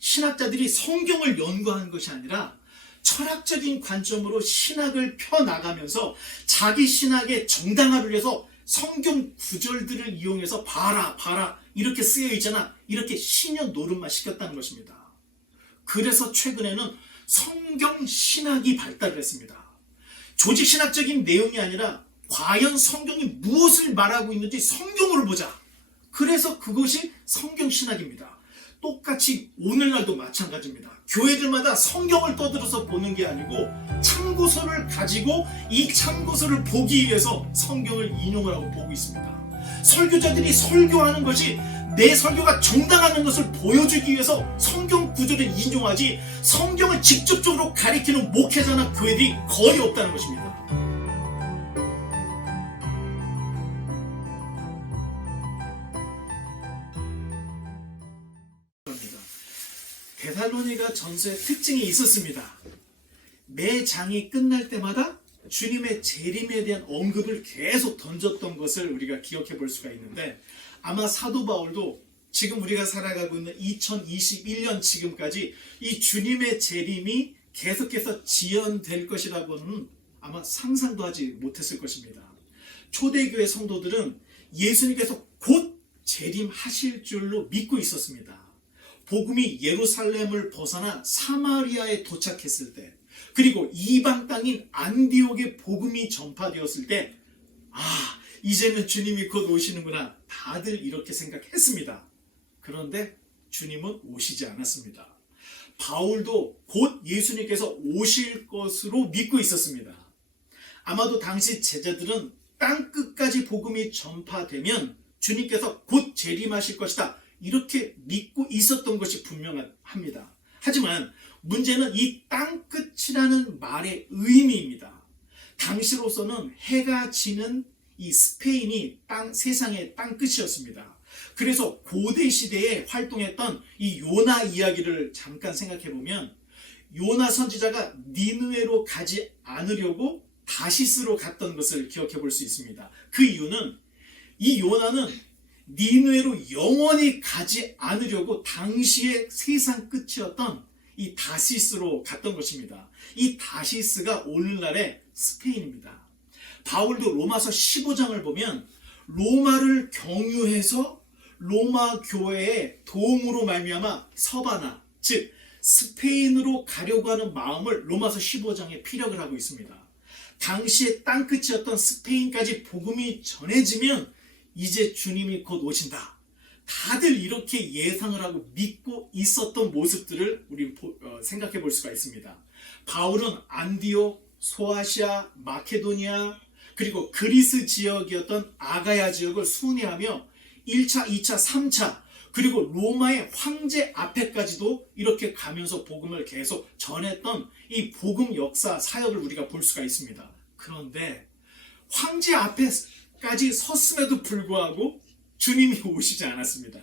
신학자들이 성경을 연구하는 것이 아니라 철학적인 관점으로 신학을 펴나가면서 자기 신학의 정당화를 위해서 성경 구절들을 이용해서 봐라 이렇게 쓰여 있잖아, 이렇게 신년 노름만 시켰다는 것입니다. 그래서 최근에는 성경 신학이 발달을 했습니다. 조직 신학적인 내용이 아니라 과연 성경이 무엇을 말하고 있는지 성경으로 보자. 그래서 그것이 성경 신학입니다. 똑같이 오늘날도 마찬가지입니다. 교회들마다 성경을 떠들어서 보는 게 아니고 참고서를 가지고 이 참고서를 보기 위해서 성경을 인용을 하고 보고 있습니다. 설교자들이 설교하는 것이 내 설교가 정당하는 것을 보여주기 위해서 성경 구절을 인용하지 성경을 직접적으로 가리키는 목회자나 교회들이 거의 없다는 것입니다. 데살로니가 전서의 특징이 있었습니다. 매 장이 끝날 때마다 주님의 재림에 대한 언급을 계속 던졌던 것을 우리가 기억해 볼 수가 있는데, 아마 사도 바울도 지금 우리가 살아가고 있는 2021년 지금까지 이 주님의 재림이 계속해서 지연될 것이라고는 아마 상상도 하지 못했을 것입니다. 초대교회 성도들은 예수님께서 곧 재림하실 줄로 믿고 있었습니다. 복음이 예루살렘을 벗어나 사마리아에 도착했을 때, 그리고 이방 땅인 안디옥에 복음이 전파되었을 때, 이제는 주님이 곧 오시는구나, 다들 이렇게 생각했습니다. 그런데 주님은 오시지 않았습니다. 바울도 곧 예수님께서 오실 것으로 믿고 있었습니다. 아마도 당시 제자들은 땅 끝까지 복음이 전파되면 주님께서 곧 재림하실 것이다, 이렇게 믿고 있었던 것이 분명합니다. 하지만 문제는 이 땅끝이라는 말의 의미입니다. 당시로서는 해가 지는 이 스페인이 세상의 땅끝이었습니다. 그래서 고대 시대에 활동했던 이 요나 이야기를 잠깐 생각해 보면, 요나 선지자가 니느웨로 가지 않으려고 다시스로 갔던 것을 기억해 볼 수 있습니다. 그 이유는 이 요나는 니느웨로 영원히 가지 않으려고 당시의 세상 끝이었던 이 다시스로 갔던 것입니다. 이 다시스가 오늘날의 스페인입니다. 바울도 로마서 15장을 보면 로마를 경유해서 로마 교회의 도움으로 말미암아 서바나, 즉 스페인으로 가려고 하는 마음을 로마서 15장에 피력을 하고 있습니다. 당시의 땅끝이었던 스페인까지 복음이 전해지면 이제 주님이 곧 오신다, 다들 이렇게 예상을 하고 믿고 있었던 모습들을 우리 생각해 볼 수가 있습니다. 바울은 안디옥, 소아시아, 마케도니아, 그리고 그리스 지역이었던 아가야 지역을 순회하며 1차, 2차, 3차, 그리고 로마의 황제 앞에까지도 이렇게 가면서 복음을 계속 전했던 이 복음 역사 사역을 우리가 볼 수가 있습니다. 그런데 황제 앞에까지 섰음에도 불구하고 주님이 오시지 않았습니다.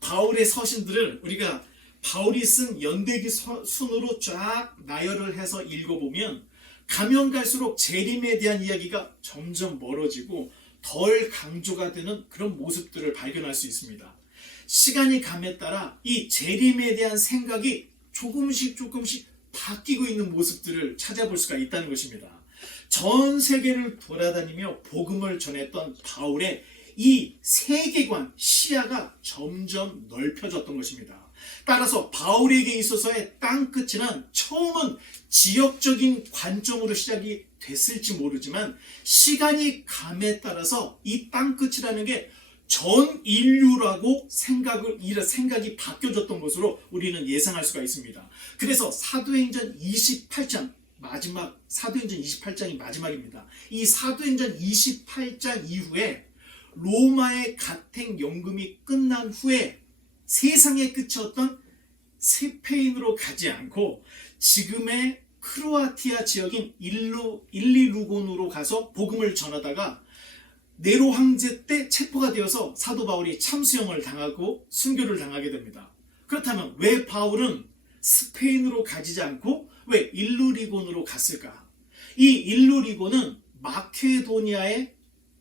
바울의 서신들을 우리가 바울이 쓴 연대기 순으로 쫙 나열을 해서 읽어보면 가면 갈수록 재림에 대한 이야기가 점점 멀어지고 덜 강조가 되는 그런 모습들을 발견할 수 있습니다. 시간이 감에 따라 이 재림에 대한 생각이 조금씩 바뀌고 있는 모습들을 찾아볼 수가 있다는 것입니다. 전 세계를 돌아다니며 복음을 전했던 바울의 이 세계관, 시야가 점점 넓혀졌던 것입니다. 따라서 바울에게 있어서의 땅끝이란 처음은 지역적인 관점으로 시작이 됐을지 모르지만 시간이 감에 따라서 이 땅끝이라는 게 전 인류라고 생각이 바뀌어졌던 것으로 우리는 예상할 수가 있습니다. 그래서 사도행전 28장 사도행전 28장이 마지막입니다. 이 사도행전 28장 이후에 로마의 가택연금이 끝난 후에 세상의 끝이었던 스페인으로 가지 않고 지금의 크로아티아 지역인 일리루곤으로 가서 복음을 전하다가 네로 황제 때 체포가 되어서 사도 바울이 참수형을 당하고 순교를 당하게 됩니다. 그렇다면 왜 바울은 스페인으로 가지 않고 왜 일루리곤으로 갔을까? 이 일루리곤은 마케도니아의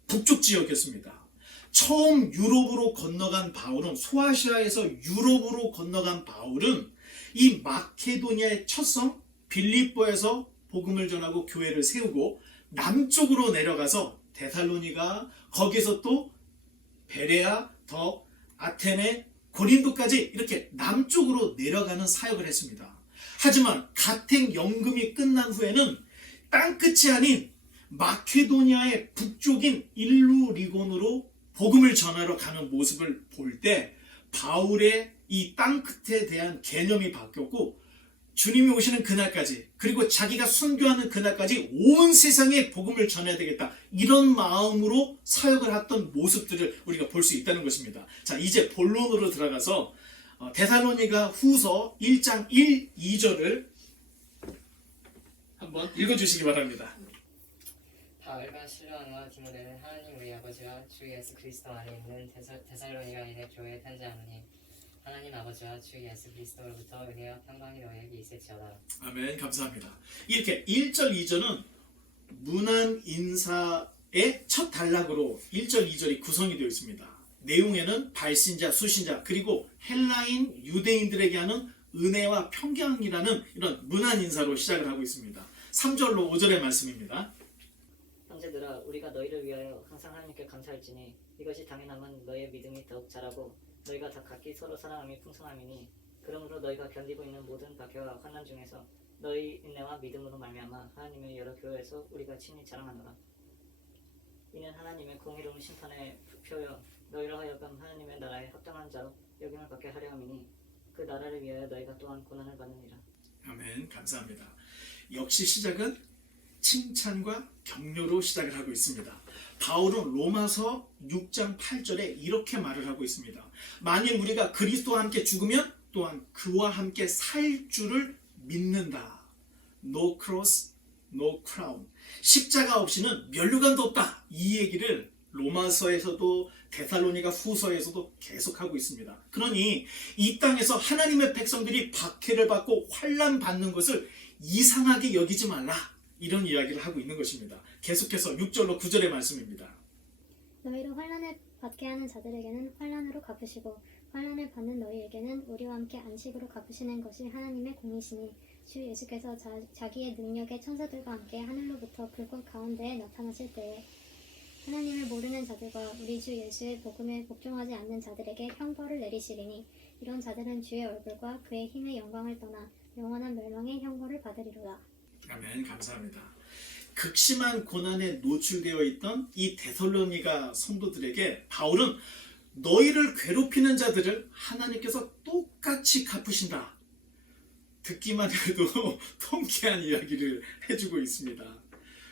북쪽 지역이었습니다. 처음 유럽으로 건너간 바울은, 소아시아에서 유럽으로 건너간 바울은 이 마케도니아의 첫 성 빌립보에서 복음을 전하고 교회를 세우고 남쪽으로 내려가서 데살로니가, 거기서 또 베레아, 더 아테네, 고린도까지 이렇게 남쪽으로 내려가는 사역을 했습니다. 하지만 가택 연금이 끝난 후에는 땅끝이 아닌 마케도니아의 북쪽인 일루리곤으로 복음을 전하러 가는 모습을 볼 때 바울의 이 땅끝에 대한 개념이 바뀌었고, 주님이 오시는 그날까지, 그리고 자기가 순교하는 그날까지 온 세상에 복음을 전해야 되겠다, 이런 마음으로 사역을 했던 모습들을 우리가 볼 수 있다는 것입니다. 자, 이제 본론으로 들어가서 데살로니가 후서 1장 1, 2절을 한번 읽어주시기 바랍니다. 바울과 실로아노와 디모데는 하나님 우리 아버지와 주 예수 그리스도 안에 있는 데살로니가인의 교회에 편지하노니, 하나님 아버지와 주 예수 그리스도로부터 은혜와 평강이 너희에게 있을지어다. 아멘. 감사합니다. 이렇게 1절 2절은 문안 인사의 첫 단락으로 1절 2절이 구성이 되어 있습니다. 내용에는 발신자, 수신자, 그리고 헬라인 유대인들에게 하는 은혜와 평강이라는 이런 문안 인사로 시작을 하고 있습니다. 3절로 5절의 말씀입니다. 형제들아, 우리가 너희를 위하여 항상 하나님께 감사할지니 이것이 당연함은 너희의 믿음이 더욱 자라고 너희가 다 각기 서로 사랑함이 풍성함이니, 그러므로 너희가 견디고 있는 모든 박해와 환난 중에서 너희 인내와 믿음으로 말미암아 하나님의 여러 교회에서 우리가 친히 자랑하노라. 이는 하나님의 공의로운 심판의 표여 너희로 하여금 하나님의 나라에 합당한 자로 여김을 받게 하려 함이니, 그 나라를 위하여 너희가 또한 고난을 받느니라. 아멘. 감사합니다. 역시 시작은 칭찬과 격려로 시작을 하고 있습니다. 바울은 로마서 6장 8절에 이렇게 말을 하고 있습니다. 만일 우리가 그리스도와 함께 죽으면 또한 그와 함께 살 줄을 믿는다. No cross, no crown. 십자가 없이는 면류관도 없다. 이 얘기를 로마서에서도 데살로니가 후서에서도 계속하고 있습니다. 그러니 이 땅에서 하나님의 백성들이 박해를 받고 환난 받는 것을 이상하게 여기지 말라, 이런 이야기를 하고 있는 것입니다. 계속해서 6절로 9절의 말씀입니다. 너희로 환난을 받게 하는 자들에게는 환난으로 갚으시고 환난을 받는 너희에게는 우리와 함께 안식으로 갚으시는 것이 하나님의 공이시니, 주 예수께서 자기의 능력의 천사들과 함께 하늘로부터 불꽃 가운데에 나타나실 때에 하나님을 모르는 자들과 우리 주 예수의 복음에 복종하지 않는 자들에게 형벌을 내리시리니, 이런 자들은 주의 얼굴과 그의 힘의 영광을 떠나 영원한 멸망의 형벌을 받으리로다. 아멘. 감사합니다. 극심한 고난에 노출되어 있던 이 데살로니가 성도들에게 바울은 너희를 괴롭히는 자들을 하나님께서 똑같이 갚으신다, 듣기만 해도 통쾌한 이야기를 해주고 있습니다.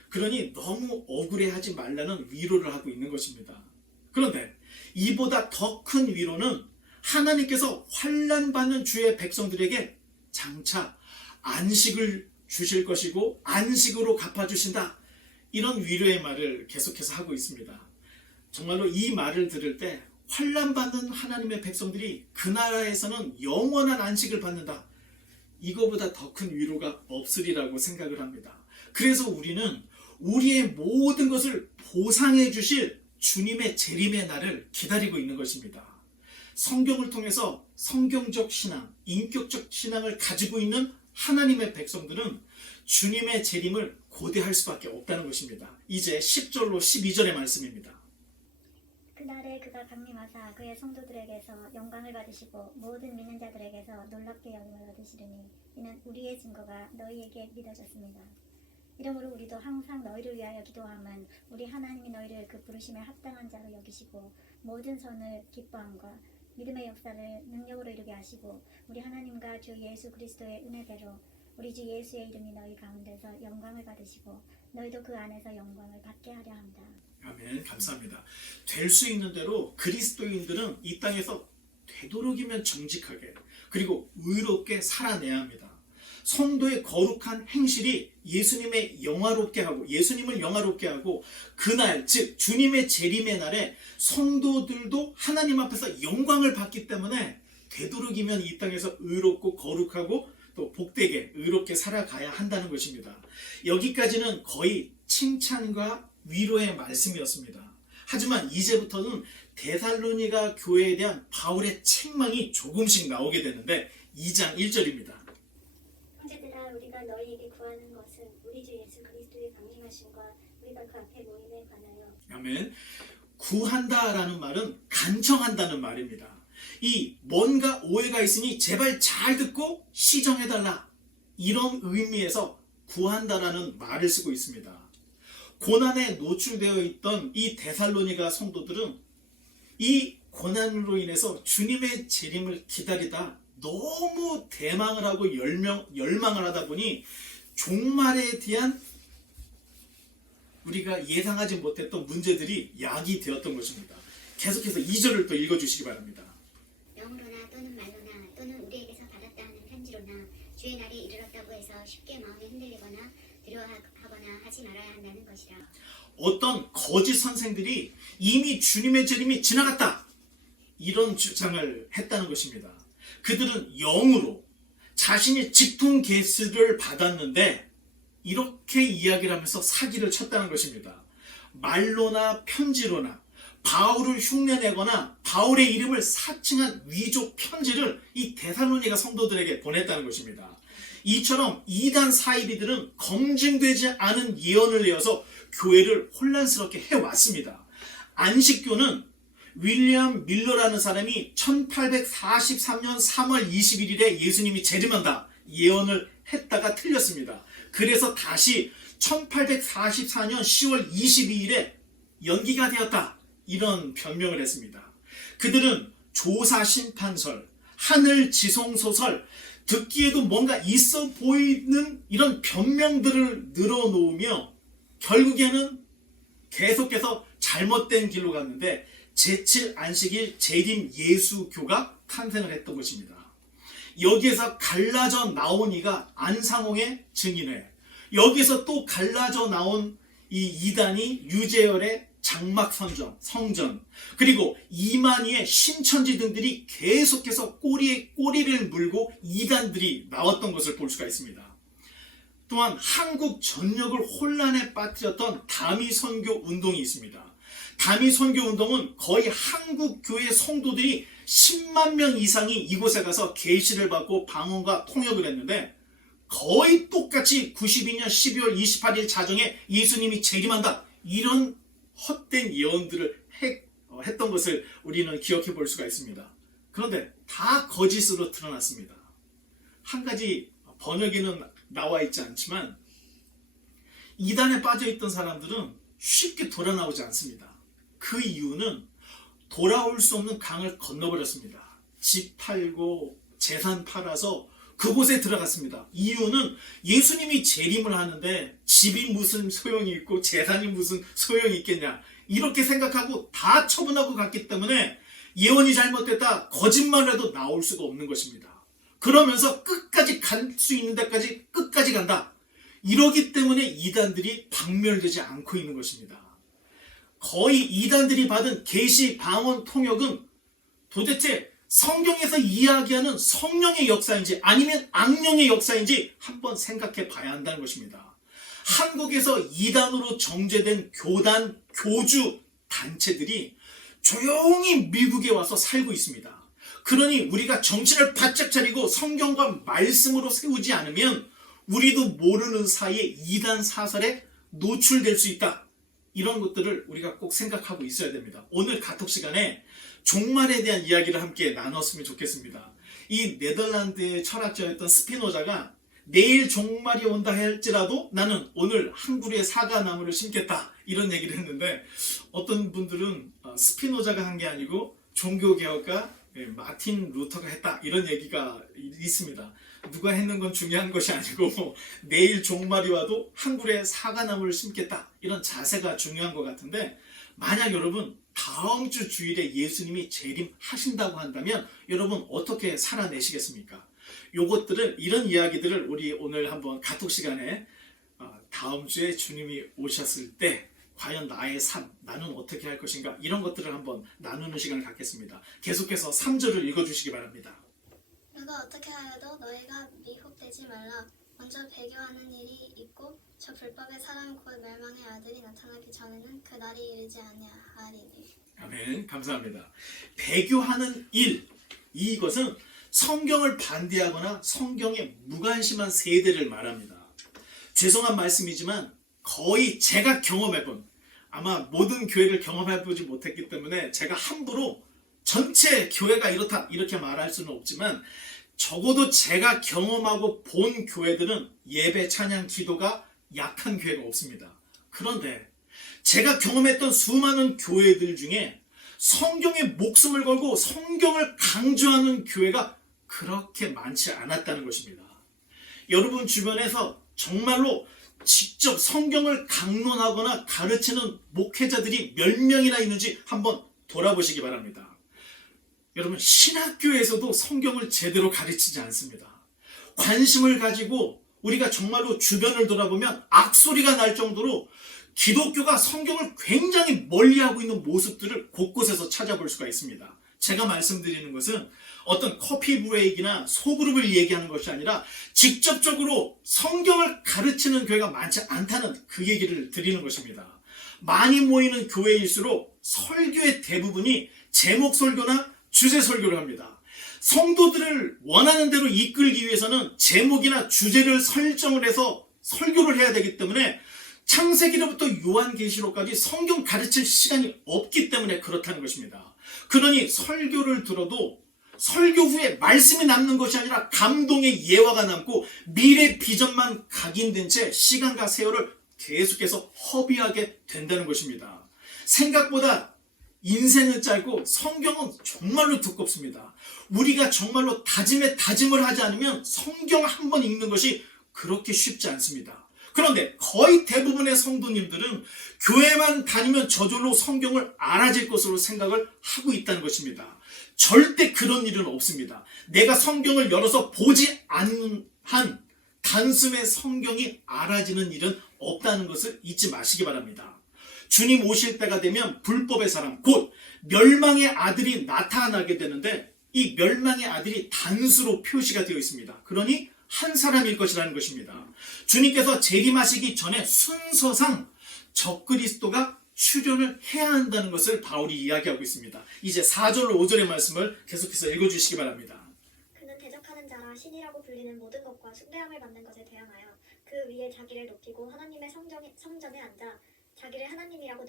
그러니 너무 억울해하지 말라는 위로를 하고 있는 것입니다. 그런데 이보다 더 큰 위로는 하나님께서 환난받는 주의 백성들에게 장차 안식을 주실 것이고 안식으로 갚아주신다, 이런 위로의 말을 계속해서 하고 있습니다. 정말로 이 말을 들을 때 환난받는 하나님의 백성들이 그 나라에서는 영원한 안식을 받는다, 이거보다 더 큰 위로가 없으리라고 생각을 합니다. 그래서 우리는 우리의 모든 것을 보상해 주실 주님의 재림의 날을 기다리고 있는 것입니다. 성경을 통해서 성경적 신앙, 인격적 신앙을 가지고 있는 하나님의 백성들은 주님의 재림을 고대할 수밖에 없다는 것입니다. 이제 10절로 12절의 말씀입니다. 그날에 그가 강림하사 그의 성도들에게서 영광을 받으시고 모든 믿는 자들에게서 놀랍게 여김을 받으시리니, 이는 우리의 증거가 너희에게 믿어졌습니다. 이러므로 우리도 항상 너희를 위하여 기도함은 우리 하나님이 너희를 그 부르심에 합당한 자로 여기시고 모든 선을 기뻐함과 믿음의 역사를 능력으로 이루게 하시고, 우리 하나님과 주 예수 그리스도의 은혜대로 우리 주 예수의 이름이 너희 가운데서 영광을 받으시고 너희도 그 안에서 영광을 받게 하려 합니다. 아멘. 감사합니다. 될 수 있는 대로 그리스도인들은 이 땅에서 되도록이면 정직하게 그리고 의롭게 살아내야 합니다. 성도의 거룩한 행실이 예수님을 영화롭게 하고 그날, 즉 주님의 재림의 날에 성도들도 하나님 앞에서 영광을 받기 때문에 되도록이면 이 땅에서 의롭고 거룩하고 또 복되게 의롭게 살아가야 한다는 것입니다. 여기까지는 거의 칭찬과 위로의 말씀이었습니다. 하지만 이제부터는 데살로니가 교회에 대한 바울의 책망이 조금씩 나오게 되는데 2장 1절입니다. 형제들아 우리가 너희에게 구하는 것은 우리 주 예수 그리스도의 강림하심과 우리가 그 앞에 모임에 관하여. 아멘. 구한다라는 말은 간청한다는 말입니다. 이 뭔가 오해가 있으니 제발 잘 듣고 시정해달라, 이런 의미에서 구한다라는 말을 쓰고 있습니다. 고난에 노출되어 있던 이 데살로니가 성도들은 이 고난으로 인해서 주님의 재림을 기다리다 너무 대망을 하고 열망을 하다 보니 종말에 대한 우리가 예상하지 못했던 문제들이 야기되었던 것입니다. 계속해서 2절을 또 읽어주시기 바랍니다. 영으로나 또는 말로나 또는 우리에게서 받았다 하는 편지로나 주의 날이 이르렀다고 해서 쉽게 마음이 흔들리거나 두려워하거나 하지 말아야 한다는 것이라. 어떤 거짓 선생들이 이미 주님의 재림이 지나갔다, 이런 주장을 했다는 것입니다. 그들은 영으로 자신이 직통 계시를 받았는데 이렇게 이야기를 하면서 사기를 쳤다는 것입니다. 말로나 편지로나 바울을 흉내내거나 바울의 이름을 사칭한 위조 편지를 이 데살로니가 성도들에게 보냈다는 것입니다. 이처럼 이단 사이비들은 검증되지 않은 예언을 내어서 교회를 혼란스럽게 해왔습니다. 안식교는 윌리엄 밀러라는 사람이 1843년 3월 21일에 예수님이 재림한다 예언을 했다가 틀렸습니다. 그래서 다시 1844년 10월 22일에 연기가 되었다, 이런 변명을 했습니다. 그들은 조사심판설, 하늘지성소설, 듣기에도 뭔가 있어 보이는 이런 변명들을 늘어놓으며 결국에는 계속해서 잘못된 길로 갔는데 제7 안식일 재림 예수교가 탄생을 했던 것입니다. 여기에서 갈라져 나온 이가 안상홍의 증인회, 여기서 또 갈라져 나온 이 이단이 유재열의 장막성전, 그리고 이만희의 신천지 등들이 계속해서 꼬리에 꼬리를 물고 이단들이 나왔던 것을 볼 수가 있습니다. 또한 한국 전역을 혼란에 빠뜨렸던 다미선교 운동이 있습니다. 다미선교 운동은 거의 한국 교회 성도들이 10만 명 이상이 이곳에 가서 계시를 받고 방언과 통역을 했는데 거의 똑같이 92년 12월 28일 자정에 예수님이 재림한다, 이런 헛된 예언들을 했던 것을 우리는 기억해 볼 수가 있습니다. 그런데 다 거짓으로 드러났습니다. 한 가지 번역에는 나와 있지 않지만 이단에 빠져있던 사람들은 쉽게 돌아 나오지 않습니다. 그 이유는 돌아올 수 없는 강을 건너버렸습니다. 집 팔고 재산 팔아서 그곳에 들어갔습니다. 이유는 예수님이 재림을 하는데 집이 무슨 소용이 있고 재산이 무슨 소용이 있겠냐, 이렇게 생각하고 다 처분하고 갔기 때문에 예언이 잘못됐다, 거짓말을 해도 나올 수가 없는 것입니다. 그러면서 끝까지 갈 수 있는 데까지 끝까지 간다, 이러기 때문에 이단들이 박멸되지 않고 있는 것입니다. 거의 이단들이 받은 계시, 방언, 통역은 도대체 성경에서 이야기하는 성령의 역사인지 아니면 악령의 역사인지 한번 생각해 봐야 한다는 것입니다. 한국에서 이단으로 정제된 교단, 교주, 단체들이 조용히 미국에 와서 살고 있습니다. 그러니 우리가 정신을 바짝 차리고 성경과 말씀으로 세우지 않으면 우리도 모르는 사이에 이단 사설에 노출될 수 있다, 이런 것들을 우리가 꼭 생각하고 있어야 됩니다. 오늘 카톡 시간에 종말에 대한 이야기를 함께 나눴으면 좋겠습니다. 이 네덜란드의 철학자였던 스피노자가 내일 종말이 온다 할지라도 나는 오늘 한 그루의 사과나무를 심겠다, 이런 얘기를 했는데 어떤 분들은 스피노자가 한 게 아니고 종교개혁가 마틴 루터가 했다, 이런 얘기가 있습니다. 누가 했는 건 중요한 것이 아니고 내일 종말이 와도 한 그루의 사과나무를 심겠다, 이런 자세가 중요한 것 같은데, 만약 여러분 다음 주 주일에 예수님이 재림하신다고 한다면 여러분 어떻게 살아내시겠습니까? 요것들을, 이런 이야기들을 우리 오늘 한번 카톡 시간에 다음 주에 주님이 오셨을 때 과연 나의 삶, 나는 어떻게 할 것인가, 이런 것들을 한번 나누는 시간을 갖겠습니다. 계속해서 3절을 읽어주시기 바랍니다. 누가 어떻게 하여도 너희가 미혹되지 말라. 먼저 배교하는 일이 있고 저 불법의 사람 곧 멸망의 아들이 나타나기 전에는 그 날이 이르지 아니하리니. 아멘. 감사합니다. 배교하는 일, 이것은 성경을 반대하거나 성경에 무관심한 세대를 말합니다. 죄송한 말씀이지만 거의 제가 경험해본, 아마 모든 교회를 경험해보지 못했기 때문에 제가 함부로 전체 교회가 이렇다 이렇게 말할 수는 없지만 적어도 제가 경험하고 본 교회들은 예배, 찬양, 기도가 약한 교회가 없습니다. 그런데 제가 경험했던 수많은 교회들 중에 성경에 목숨을 걸고 성경을 강조하는 교회가 그렇게 많지 않았다는 것입니다. 여러분 주변에서 정말로 직접 성경을 강론하거나 가르치는 목회자들이 몇 명이나 있는지 한번 돌아보시기 바랍니다. 여러분, 신학교에서도 성경을 제대로 가르치지 않습니다. 관심을 가지고 우리가 정말로 주변을 돌아보면 악소리가 날 정도로 기독교가 성경을 굉장히 멀리하고 있는 모습들을 곳곳에서 찾아볼 수가 있습니다. 제가 말씀드리는 것은 어떤 커피 브레이크나 소그룹을 얘기하는 것이 아니라 직접적으로 성경을 가르치는 교회가 많지 않다는 그 얘기를 드리는 것입니다. 많이 모이는 교회일수록 설교의 대부분이 제목 설교나 주제 설교를 합니다. 성도들을 원하는 대로 이끌기 위해서는 제목이나 주제를 설정을 해서 설교를 해야 되기 때문에 창세기로부터 요한계시록까지 성경 가르칠 시간이 없기 때문에 그렇다는 것입니다. 그러니 설교를 들어도 설교 후에 말씀이 남는 것이 아니라 감동의 예화가 남고 미래 비전만 각인된 채 시간과 세월을 계속해서 허비하게 된다는 것입니다. 생각보다 인생은 짧고 성경은 정말로 두껍습니다. 우리가 정말로 다짐에 다짐을 하지 않으면 성경 한 번 읽는 것이 그렇게 쉽지 않습니다. 그런데 거의 대부분의 성도님들은 교회만 다니면 저절로 성경을 알아질 것으로 생각을 하고 있다는 것입니다. 절대 그런 일은 없습니다. 내가 성경을 열어서 보지 않는 한 단숨에 성경이 알아지는 일은 없다는 것을 잊지 마시기 바랍니다. 주님 오실 때가 되면 불법의 사람, 곧 멸망의 아들이 나타나게 되는데 이 멸망의 아들이 단수로 표시가 되어 있습니다. 그러니 한 사람일 것이라는 것입니다. 주님께서 재림하시기 전에 순서상 적그리스도가 출현을 해야 한다는 것을 바울이 이야기하고 있습니다. 이제 4절 5절의 말씀을 계속해서 읽어주시기 바랍니다. 그는 대적하는 자라 신이라고 불리는 모든 것과 숭배함을 받는 것에 대항하여 그 위에 자기를 높이고 하나님의 성전에 앉아 자기를 하나님이라고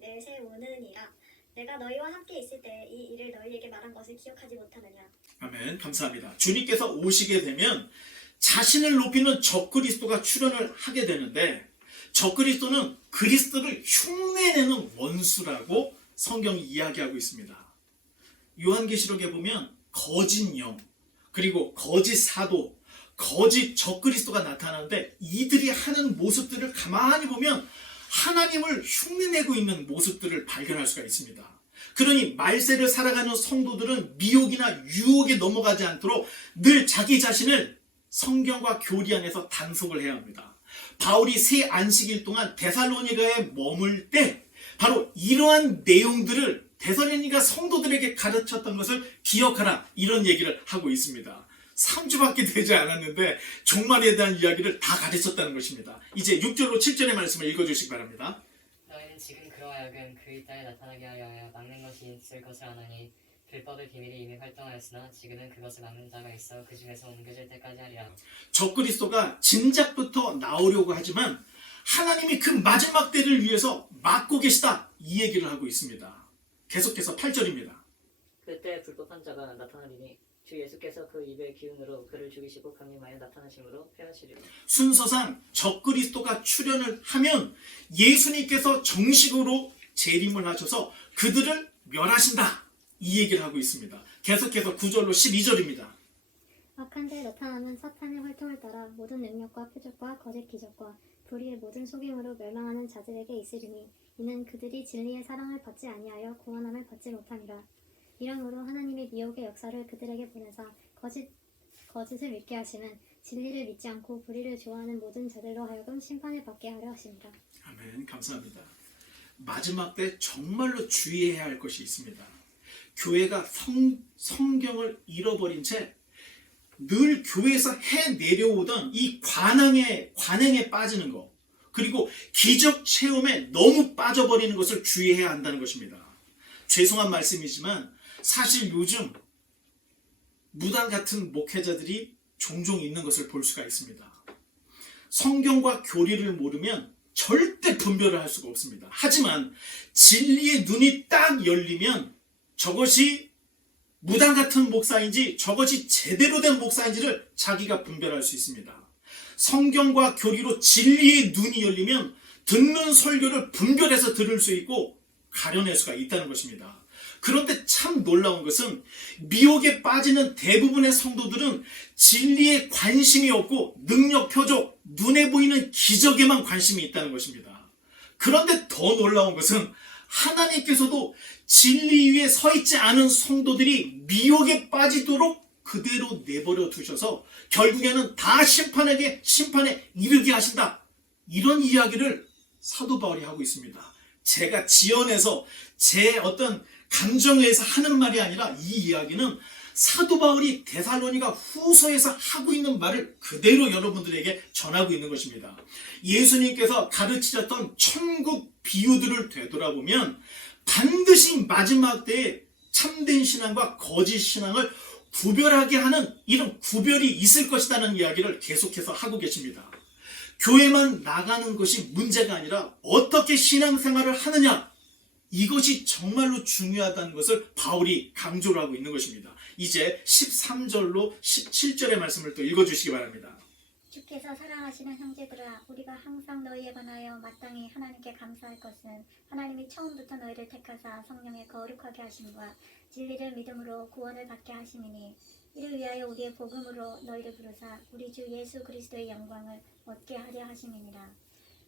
내세우느니라. 내가 너희와 함께 있을 때 이 일을 너희에게 말한 것을 기억하지 못하느냐. 아멘. 감사합니다. 주님께서 오시게 되면 자신을 높이는 적그리스도가 출현을 하게 되는데 적그리스도는 그리스도를 흉내내는 원수라고 성경이 이야기하고 있습니다. 요한계시록에 보면 거짓 영, 그리고 거짓 사도, 거짓 적그리스도가 나타나는데 이들이 하는 모습들을 가만히 보면 하나님을 흉내내고 있는 모습들을 발견할 수가 있습니다. 그러니 말세를 살아가는 성도들은 미혹이나 유혹에 넘어가지 않도록 늘 자기 자신을 성경과 교리 안에서 단속을 해야 합니다. 바울이 새 안식일 동안 데살로니가에 머물 때 바로 이러한 내용들을 데살로니가 성도들에게 가르쳤던 것을 기억하라, 이런 얘기를 하고 있습니다. 3주밖에 되지 않았는데 종말에 대한 이야기를 다 가르쳤다는 것입니다. 이제 6절로 7절의 말씀을 읽어주시기 바랍니다. 너희는 지금 그로 하여금 그의 딸에 나타나게 하여 막는 것이 있을 것을 아나니 불법의 비밀이 이미 활동하였으나 지금은 그것을 막는 자가 있어 그 중에서 옮겨질 때까지 하리라. 적그리스도가 진작부터 나오려고 하지만 하나님이 그 마지막 때를 위해서 막고 계시다, 이 얘기를 하고 있습니다. 계속해서 8절입니다. 그때 불법한 자가 나타나리니 주 예수께서 그 입의 기운으로 그를 죽이시고 강림하여 나타나심으로 패하시리라. 순서상 적그리스도가 출현을 하면 예수님께서 정식으로 재림을 하셔서 그들을 멸하신다, 이 얘기를 하고 있습니다. 계속해서 9절로 12절입니다. 악한 자에 나타나는 사탄의 활동을 따라 모든 능력과 표적과 거짓 기적과 불의의 모든 속임으로 멸망하는 자들에게 있으리니 이는 그들이 진리의 사랑을 받지 아니하여 구원함을 받지 못함이라. 이러므로 하나님의 미혹의 역사를 그들에게 보내사 거짓을 믿게 하시는 진리를 믿지 않고 불의를 좋아하는 모든 자들로 하여금 심판을 받게 하려 하십니다. 아멘. 감사합니다. 마지막 때 정말로 주의해야 할 것이 있습니다. 교회가 성경을 잃어버린 채 늘 교회에서 해 내려오던 이 관행에 빠지는 것, 그리고 기적 체험에 너무 빠져버리는 것을 주의해야 한다는 것입니다. 죄송한 말씀이지만 사실 요즘 무당 같은 목회자들이 종종 있는 것을 볼 수가 있습니다. 성경과 교리를 모르면 절대 분별을 할 수가 없습니다. 하지만 진리의 눈이 딱 열리면 저것이 무당 같은 목사인지 저것이 제대로 된 목사인지를 자기가 분별할 수 있습니다. 성경과 교리로 진리의 눈이 열리면 듣는 설교를 분별해서 들을 수 있고 가려낼 수가 있다는 것입니다. 그런데 참 놀라운 것은 미혹에 빠지는 대부분의 성도들은 진리에 관심이 없고 능력 표적, 눈에 보이는 기적에만 관심이 있다는 것입니다. 그런데 더 놀라운 것은 하나님께서도 진리 위에 서 있지 않은 성도들이 미혹에 빠지도록 그대로 내버려 두셔서 결국에는 다 심판에 이르게 하신다. 이런 이야기를 사도 바울이 하고 있습니다. 제가 지어내서 제 어떤 감정에 의해서 하는 말이 아니라 이 이야기는 사도 바울이 데살로니가 후서에서 하고 있는 말을 그대로 여러분들에게 전하고 있는 것입니다. 예수님께서 가르치셨던 천국 비유들을 되돌아보면 반드시 마지막 때에 참된 신앙과 거짓 신앙을 구별하게 하는 이런 구별이 있을 것이라는 이야기를 계속해서 하고 계십니다. 교회만 나가는 것이 문제가 아니라 어떻게 신앙생활을 하느냐, 이것이 정말로 중요하다는 것을 바울이 강조를 하고 있는 것입니다. 이제 13절로 17절의 말씀을 또 읽어주시기 바랍니다. 주께서 사랑하시는 형제들아, 우리가 항상 너희에 관하여 마땅히 하나님께 감사할 것은 하나님이 처음부터 너희를 택하사 성령에 거룩하게 하심과 진리를 믿음으로 구원을 받게 하심이니, 이를 위하여 우리의 복음으로 너희를 부르사 우리 주 예수 그리스도의 영광을 얻게 하려 하심이니라.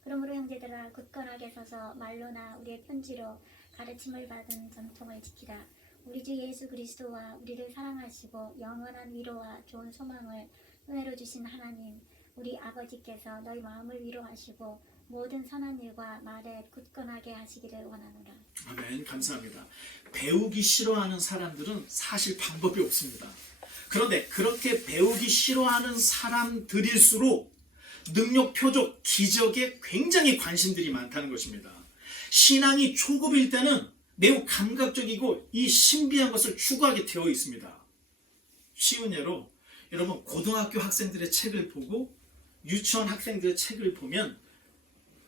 그러므로 형제들아, 굳건하게 서서 말로나 우리의 편지로 가르침을 받은 전통을 지키라. 우리 주 예수 그리스도와 우리를 사랑하시고 영원한 위로와 좋은 소망을 은혜로 주신 하나님, 우리 아버지께서 너희 마음을 위로하시고 모든 선한 일과 말에 굳건하게 하시기를 원하노라. 아멘. 감사합니다. 배우기 싫어하는 사람들은 사실 방법이 없습니다. 그런데 그렇게 배우기 싫어하는 사람들일수록 능력, 표적, 기적에 굉장히 관심들이 많다는 것입니다. 신앙이 초급일 때는 매우 감각적이고 이 신비한 것을 추구하게 되어 있습니다. 쉬운 예로 여러분 고등학교 학생들의 책을 보고 유치원 학생들의 책을 보면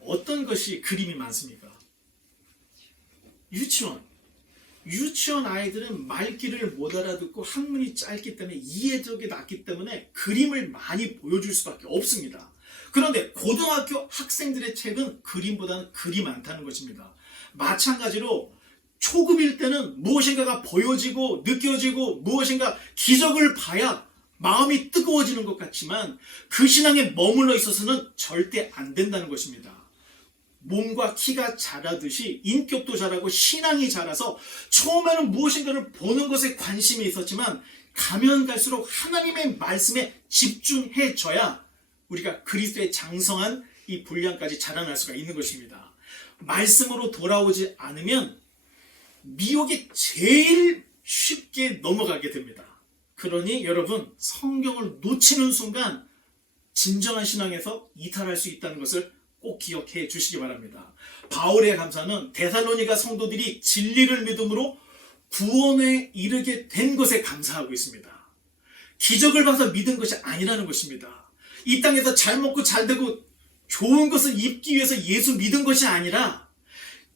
어떤 것이 그림이 많습니까? 유치원 아이들은 말귀를 못 알아듣고 한문이 짧기 때문에 이해력이 낮기 때문에 그림을 많이 보여줄 수밖에 없습니다. 그런데 고등학교 학생들의 책은 그림보다는 글이 많다는 것입니다. 마찬가지로 초급일 때는 무엇인가가 보여지고 느껴지고 무엇인가 기적을 봐야 마음이 뜨거워지는 것 같지만 그 신앙에 머물러 있어서는 절대 안 된다는 것입니다. 몸과 키가 자라듯이 인격도 자라고 신앙이 자라서 처음에는 무엇인가를 보는 것에 관심이 있었지만 가면 갈수록 하나님의 말씀에 집중해져야 우리가 그리스도의 장성한 이 분량까지 자라날 수가 있는 것입니다. 말씀으로 돌아오지 않으면 미혹에 제일 쉽게 넘어가게 됩니다. 그러니 여러분 성경을 놓치는 순간 진정한 신앙에서 이탈할 수 있다는 것을 꼭 기억해 주시기 바랍니다. 바울의 감사는 데살로니가 성도들이 진리를 믿음으로 구원에 이르게 된 것에 감사하고 있습니다. 기적을 봐서 믿은 것이 아니라는 것입니다. 이 땅에서 잘 먹고 잘 되고 좋은 것을 입기 위해서 예수 믿은 것이 아니라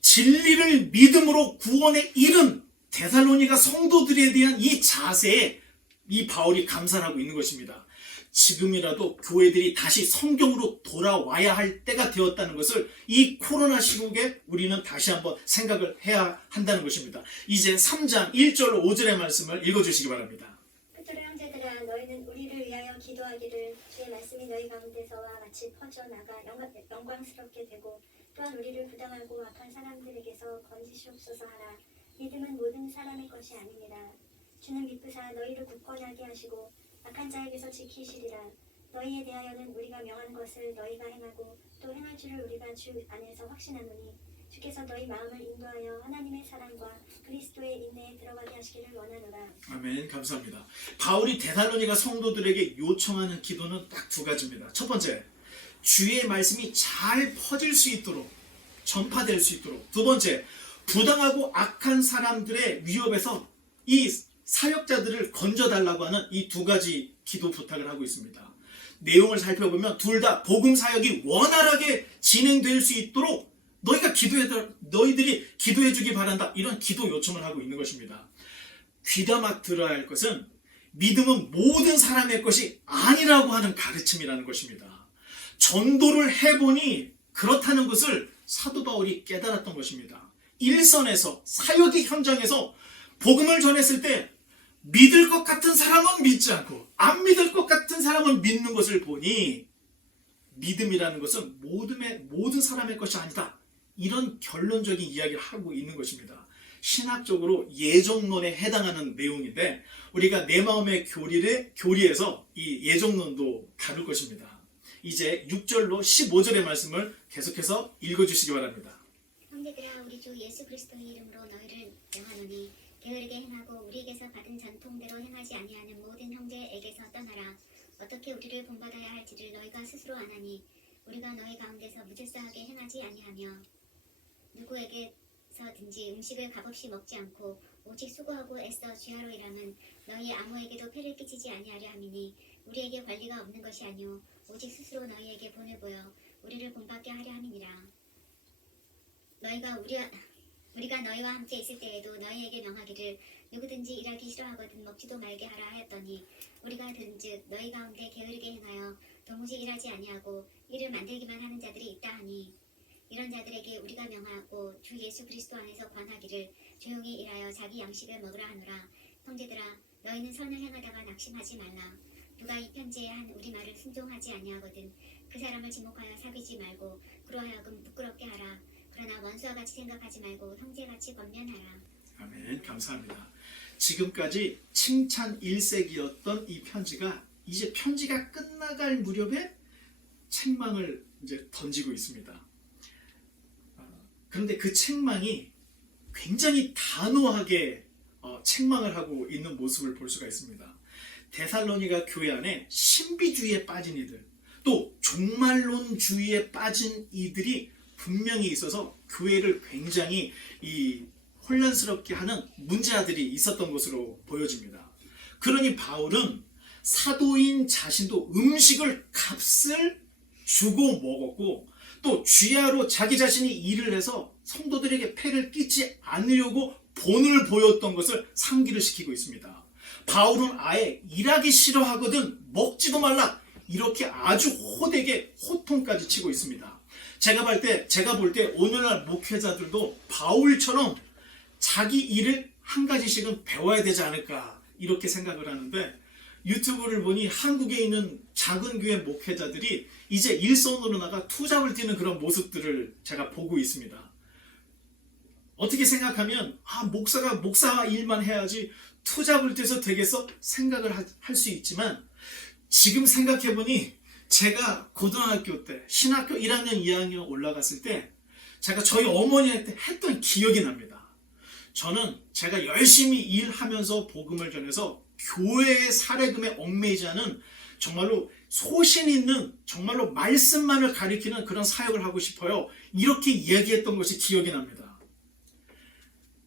진리를 믿음으로 구원에 이른 데살로니가 성도들에 대한 이 자세에 이 바울이 감사를 하고 있는 것입니다. 지금이라도 교회들이 다시 성경으로 돌아와야 할 때가 되었다는 것을 이 코로나 시국에 우리는 다시 한번 생각을 해야 한다는 것입니다. 이제 3장 1절로 5절의 말씀을 읽어주시기 바랍니다. 끝으로 형제들아, 너희는 우리를 위하여 기도하기를 주의 말씀이 너희 가운데서와 같이 퍼져나가 영광스럽게 되고 또한 우리를 부당하고 악한 사람들에게서 건지시옵소서 하라. 믿음은 모든 사람의 것이 아닙니다. 주는 미쁘사 너희를 굳건하게 하시고 악한 자에게서 지키시리라. 너희에 대하여는 우리가 명한 것을 너희가 행하고 또 행할 줄을 우리가 주 안에서 확신하노니 주께서 너희 마음을 인도하여 하나님의 사랑과 그리스도의 인내에 들어가게 하시기를 원하노라. 아멘. 감사합니다. 바울이 데살로니가 성도들에게 요청하는 기도는 딱 두 가지입니다. 첫 번째, 주의 말씀이 잘 퍼질 수 있도록, 전파될 수 있도록. 두 번째, 부당하고 악한 사람들의 위협에서 이 사역자들을 건져달라고 하는 이 두 가지 기도 부탁을 하고 있습니다. 내용을 살펴보면 둘 다 복음 사역이 원활하게 진행될 수 있도록 너희들이 기도해 주기 바란다. 이런 기도 요청을 하고 있는 것입니다. 귀담아 들어야 할 것은 믿음은 모든 사람의 것이 아니라고 하는 가르침이라는 것입니다. 전도를 해보니 그렇다는 것을 사도 바울이 깨달았던 것입니다. 일선에서 사역의 현장에서 복음을 전했을 때 믿을 것 같은 사람은 믿지 않고 안 믿을 것 같은 사람은 믿는 것을 보니 믿음이라는 것은 모든 사람의 것이 아니다. 이런 결론적인 이야기를 하고 있는 것입니다. 신학적으로 예정론에 해당하는 내용인데 우리가 내 마음의 교리에서 이 예정론도 다룰 것입니다. 이제 6절로 15절의 말씀을 계속해서 읽어주시기 바랍니다. 형제들아 우리 주 예수 그리스도의 이름으로 너희를 명하노니 게으르게 행하고 우리에게서 받은 전통대로 행하지 아니하는 모든 형제에게서 떠나라. 어떻게 우리를 본받아야 할지를 너희가 스스로 아나니 우리가 너희 가운데서 무질서하게 행하지 아니하며 누구에게서든지 음식을 값없이 먹지 않고 오직 수고하고 애써 주야로 일함은 너희 아무에게도 폐를 끼치지 아니하려 함이니 우리에게 관리가 없는 것이 아니오 오직 스스로 너희에게 본을 보여 우리를 본받게 하려 함이니라. 우리가 너희와 함께 있을 때에도 너희에게 명하기를 누구든지 일하기 싫어하거든 먹지도 말게 하라 하였더니 우리가 들은즉 너희 가운데 게으르게 행하여 도무지 일하지 아니하고 일을 만들기만 하는 자들이 있다 하니 이런 자들에게 우리가 명하고 주 예수 그리스도 안에서 권하기를 조용히 일하여 자기 양식을 먹으라 하노라. 형제들아 너희는 선을 행하다가 낙심하지 말라. 누가 이 편지에 한 우리 말을 순종하지 아니하거든 그 사람을 지목하여 사귀지 말고 그러하여금 부끄럽게 하라. 그러나 원수와 같이 생각하지 말고 형제같이 권면하라. 아멘. 감사합니다. 지금까지 칭찬 일색이었던 이 편지가 이제 편지가 끝나갈 무렵에 책망을 이제 던지고 있습니다. 그런데 그 책망이 굉장히 단호하게 책망을 하고 있는 모습을 볼 수가 있습니다. 데살로니가 교회 안에 신비주의에 빠진 이들, 또 종말론주의에 빠진 이들이 분명히 있어서 교회를 굉장히 혼란스럽게 하는 문제아들이 있었던 것으로 보여집니다. 그러니 바울은 사도인 자신도 음식을 값을 주고 먹었고 또 주야로 자기 자신이 일을 해서 성도들에게 폐를 끼치 않으려고 본을 보였던 것을 상기를 시키고 있습니다. 바울은 아예 일하기 싫어하거든 먹지도 말라 이렇게 아주 호되게 호통까지 치고 있습니다. 제가 볼 때 오늘날 목회자들도 바울처럼 자기 일을 한 가지씩은 배워야 되지 않을까 이렇게 생각을 하는데 유튜브를 보니 한국에 있는 작은 교회 목회자들이 이제 일선으로 나가 투잡을 뛰는 그런 모습들을 제가 보고 있습니다. 어떻게 생각하면 목사가 목사 일만 해야지 투잡을 뛰어서 되겠어? 생각을 할 수 있지만 지금 생각해보니 제가 고등학교 때 신학교 1학년 2학년 올라갔을 때 제가 저희 어머니한테 했던 기억이 납니다. 저는 제가 열심히 일하면서 복음을 전해서 교회의 사례금에 얽매이지 않은 정말로 소신 있는 정말로 말씀만을 가리키는 그런 사역을 하고 싶어요. 이렇게 이야기했던 것이 기억이 납니다.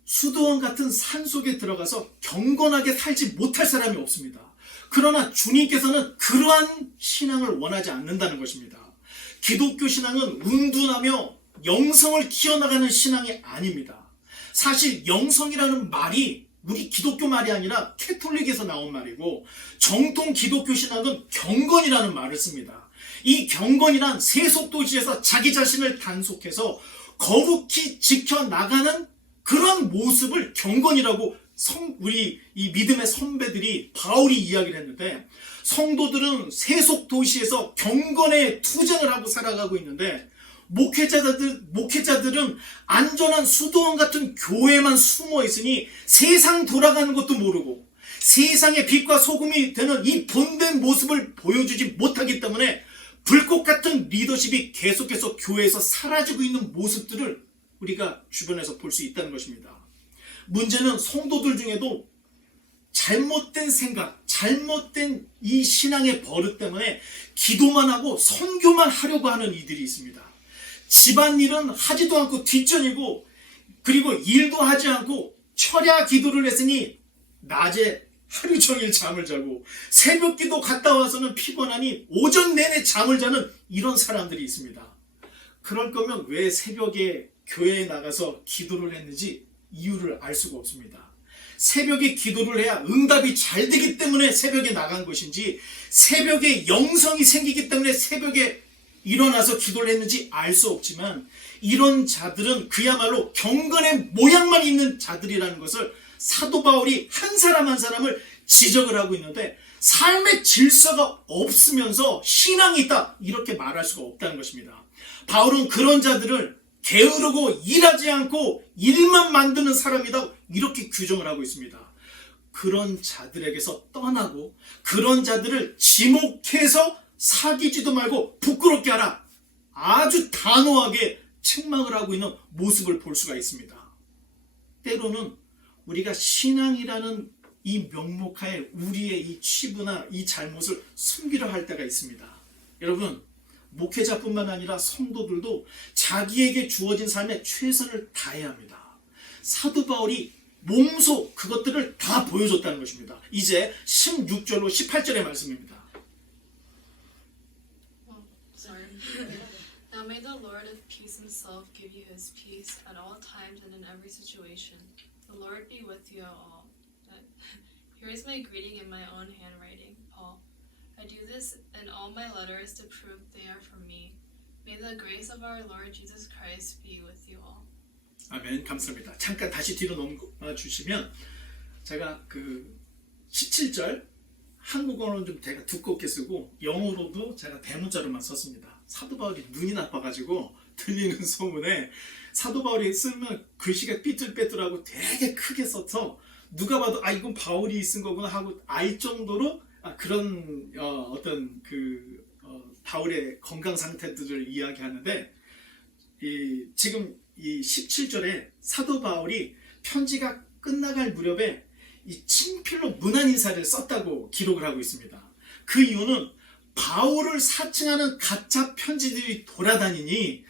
수도원 같은 산속에 들어가서 경건하게 살지 못할 사람이 없습니다. 그러나 주님께서는 그러한 신앙을 원하지 않는다는 것입니다. 기독교 신앙은 운둔하며 영성을 키워나가는 신앙이 아닙니다. 사실 영성이라는 말이 우리 기독교 말이 아니라 캐톨릭에서 나온 말이고 정통 기독교 신앙은 경건이라는 말을 씁니다. 이 경건이란 세속도시에서 자기 자신을 단속해서 거룩히 지켜나가는 그런 모습을 경건이라고 우리 이 믿음의 선배들이 바울이 이야기를 했는데 성도들은 세속도시에서 경건에 투쟁을 하고 살아가고 있는데 목회자들은 안전한 수도원 같은 교회만 숨어 있으니 세상 돌아가는 것도 모르고 세상의 빛과 소금이 되는 이 본된 모습을 보여주지 못하기 때문에 불꽃 같은 리더십이 계속해서 교회에서 사라지고 있는 모습들을 우리가 주변에서 볼 수 있다는 것입니다. 문제는 성도들 중에도 잘못된 생각, 잘못된 이 신앙의 버릇 때문에 기도만 하고 선교만 하려고 하는 이들이 있습니다. 집안일은 하지도 않고 뒷전이고, 그리고 일도 하지 않고 철야 기도를 했으니 낮에 하루 종일 잠을 자고, 새벽 기도 갔다 와서는 피곤하니 오전 내내 잠을 자는 이런 사람들이 있습니다. 그럴 거면 왜 새벽에 교회에 나가서 기도를 했는지 이유를 알 수가 없습니다. 새벽에 기도를 해야 응답이 잘 되기 때문에 새벽에 나간 것인지, 새벽에 영성이 생기기 때문에 새벽에 일어나서 기도를 했는지 알 수 없지만, 이런 자들은 그야말로 경건의 모양만 있는 자들이라는 것을 사도 바울이 한 사람 한 사람을 지적을 하고 있는데, 삶의 질서가 없으면서 신앙이 있다 이렇게 말할 수가 없다는 것입니다. 바울은 그런 자들을 게으르고 일하지 않고 일만 만드는 사람이다 이렇게 규정을 하고 있습니다. 그런 자들에게서 떠나고 그런 자들을 지목해서 사귀지도 말고 부끄럽게 하라, 아주 단호하게 책망을 하고 있는 모습을 볼 수가 있습니다. 때로는 우리가 신앙이라는 이 명목하에 우리의 이 치부나 이 잘못을 숨기려 할 때가 있습니다. 여러분, 목회자뿐만 아니라 성도들도 자기에게 주어진 삶에 최선을 다해야 합니다. 사도 바울이 몸소 그것들을 다 보여줬다는 것입니다. 이제 16절로 18절의 말씀입니다. Sorry. Now may the Lord of peace himself give you his peace at all times and in every situation. The Lord be with you all. Here is my greeting in my own handwriting, Paul. I do this in all my letters to prove they are from me. May the grace of our Lord Jesus Christ be with you all. 아멘. 감사합니다. 잠깐 다시 뒤로 넘어 주시면, 제가 그 17절 한국어는 좀 제가 두껍게 쓰고 영어로도 제가 대문자로만 썼습니다. 사도 바울이 눈이 나빠가지고 들리는 소문에 사도 바울이 쓰면 글씨가 삐뚤빼뚤하고 되게 크게 써서 누가 봐도 이건 바울이 쓴 거구나 하고 알 정도로 그런 어떤 바울의 건강 상태들을 이야기하는데, 지금 이 17절에 사도 바울이 편지가 끝나갈 무렵에 이 친필로 문안 인사를 썼다고 기록을 하고 있습니다. 그 이유는 바울을 사칭하는 가짜 편지들이 돌아다니니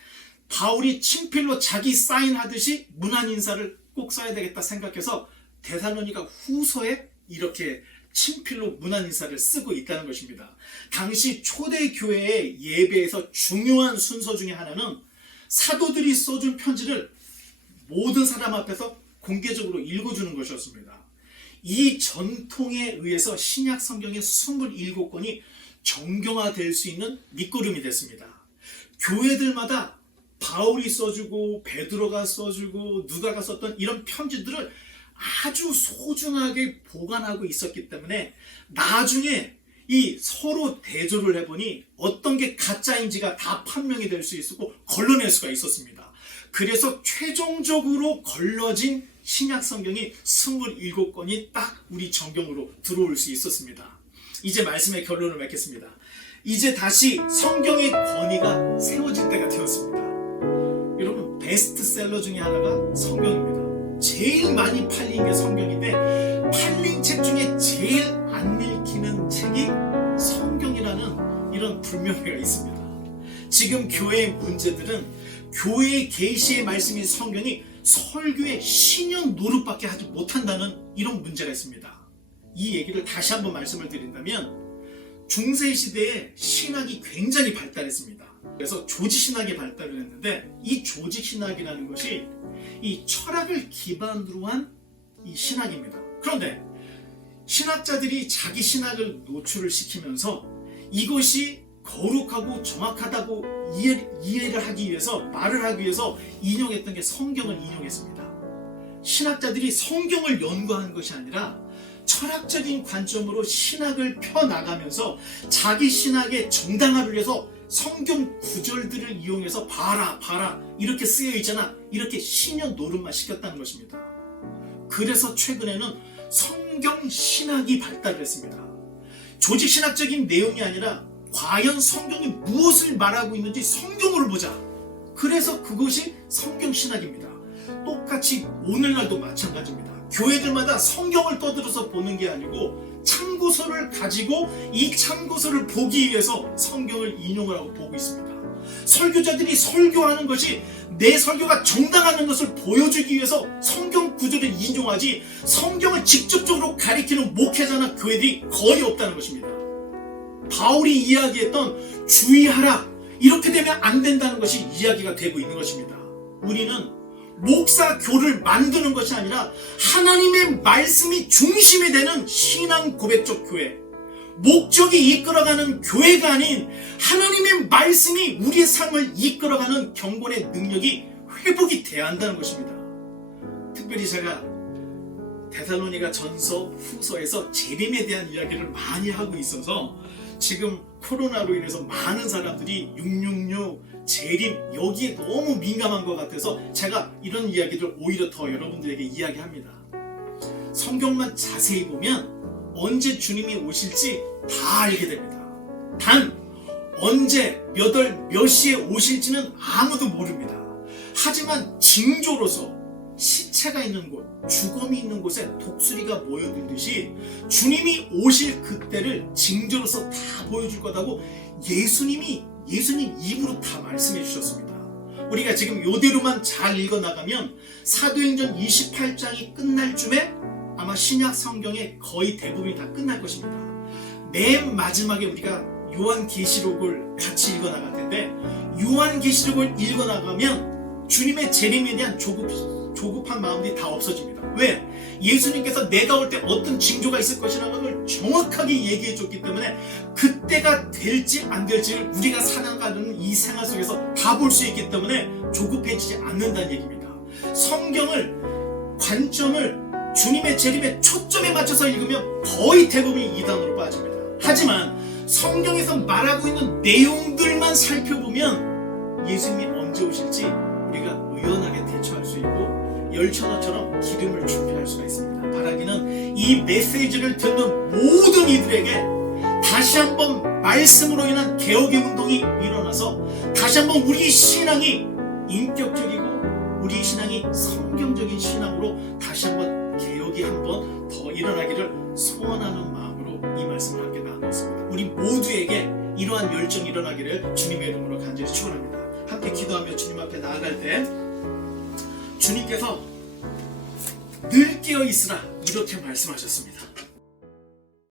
바울이 친필로 자기 사인하듯이 문안 인사를 꼭 써야 되겠다 생각해서 데살로니가 후서에 이렇게 친필로 문안 인사를 쓰고 있다는 것입니다. 당시 초대교회의 예배에서 중요한 순서 중에 하나는 사도들이 써준 편지를 모든 사람 앞에서 공개적으로 읽어주는 것이었습니다. 이 전통에 의해서 신약 성경의 27권이 정경화될 수 있는 밑거름이 됐습니다. 교회들마다 바울이 써주고 베드로가 써주고 누가가 썼던 이런 편지들을 아주 소중하게 보관하고 있었기 때문에 나중에 이 서로 대조를 해보니 어떤 게 가짜인지가 다 판명이 될 수 있었고 걸러낼 수가 있었습니다. 그래서 최종적으로 걸러진 신약 성경이 27권이 딱 우리 정경으로 들어올 수 있었습니다. 이제 말씀의 결론을 맺겠습니다. 이제 다시 성경의 권위가 세워질 때가 되었습니다. 여러분, 베스트셀러 중에 하나가 성경입니다. 제일 많이 팔린 게 성경인데, 팔린 책 중에 제일 안 읽히는 책이 성경이라는 이런 불명예가 있습니다. 지금 교회의 문제들은 교회의 계시의 말씀인 성경이 설교의 신년 노릇밖에 하지 못한다는 이런 문제가 있습니다. 이 얘기를 다시 한번 말씀을 드린다면, 중세시대에 신학이 굉장히 발달했습니다. 그래서 조직신학이 발달을 했는데, 이 조직신학이라는 것이 이 철학을 기반으로 한 이 신학입니다. 그런데 신학자들이 자기 신학을 노출을 시키면서 이것이 거룩하고 정확하다고 이해를 하기 위해서, 말을 하기 위해서 인용했던 게 성경을 인용했습니다. 신학자들이 성경을 연구한 것이 아니라 철학적인 관점으로 신학을 펴나가면서 자기 신학의 정당화를 위해서 성경 구절들을 이용해서 봐라 이렇게 쓰여 있잖아, 이렇게 신년 노릇만 시켰다는 것입니다. 그래서 최근에는 성경 신학이 발달을 했습니다. 조직 신학적인 내용이 아니라 과연 성경이 무엇을 말하고 있는지 성경으로 보자, 그래서 그것이 성경신학입니다. 똑같이 오늘날도 마찬가지입니다. 교회들마다 성경을 떠들어서 보는 게 아니고 참고서를 가지고 이 참고서를 보기 위해서 성경을 인용을 하고 보고 있습니다. 설교자들이 설교하는 것이 내 설교가 정당하는 것을 보여주기 위해서 성경 구절을 인용하지 성경을 직접적으로 가리키는 목회자나 교회들이 거의 없다는 것입니다. 바울이 이야기했던 주의하라, 이렇게 되면 안 된다는 것이 이야기가 되고 있는 것입니다. 우리는 목사교를 만드는 것이 아니라 하나님의 말씀이 중심이 되는 신앙 고백적 교회, 목적이 이끌어가는 교회가 아닌 하나님의 말씀이 우리의 삶을 이끌어가는 경건의 능력이 회복이 돼야 한다는 것입니다. 특별히 제가 데살로니가 전서 후서에서 재림에 대한 이야기를 많이 하고 있어서 지금 코로나로 인해서 많은 사람들이 666 재림 여기에 너무 민감한 것 같아서 제가 이런 이야기를 오히려 더 여러분들에게 이야기합니다. 성경만 자세히 보면 언제 주님이 오실지 다 알게 됩니다. 단 언제 몇 월 몇 시에 오실지는 아무도 모릅니다. 하지만 징조로서 시체가 있는 곳, 죽음이 있는 곳에 독수리가 모여들듯이 주님이 오실 그때를 징조로서 다 보여줄 거다고 예수님 입으로 다 말씀해 주셨습니다. 우리가 지금 이대로만 잘 읽어나가면 사도행전 28장이 끝날 쯤에 아마 신약 성경의 거의 대부분이 다 끝날 것입니다. 맨 마지막에 우리가 요한계시록을 같이 읽어나갈 텐데 요한계시록을 읽어나가면 주님의 재림에 대한 조급한 마음들이 다 없어집니다. 왜? 예수님께서 내가 올 때 어떤 징조가 있을 것이라는 걸 정확하게 얘기해 줬기 때문에 그때가 될지 안 될지를 우리가 살아가는 이 생활 속에서 다 볼 수 있기 때문에 조급해지지 않는다는 얘기입니다. 성경을 관점을 주님의 재림의 초점에 맞춰서 읽으면 거의 대부분이 이단으로 빠집니다. 하지만 성경에서 말하고 있는 내용들만 살펴보면 예수님이 언제 오실지 우리가 의연하게 대처할 수 있고 열천어처럼 기름을 준비할 수가 있습니다. 바라기는 이 메시지를 듣는 모든 이들에게 다시 한번 말씀으로 인한 개혁의 운동이 일어나서 다시 한번 우리 신앙이 인격적이고 우리 신앙이 성경적인 신앙으로 다시 한번 개혁이 한번 더 일어나기를 소원하는 마음으로 이 말씀을 함께 나눴습니다. 우리 모두에게 이러한 열정이 일어나기를 주님의 이름으로 간절히 축원합니다. 함께 기도하며 주님 앞에 나아갈 때 주님께서 늘 깨어 있으라 이렇게 말씀하셨습니다.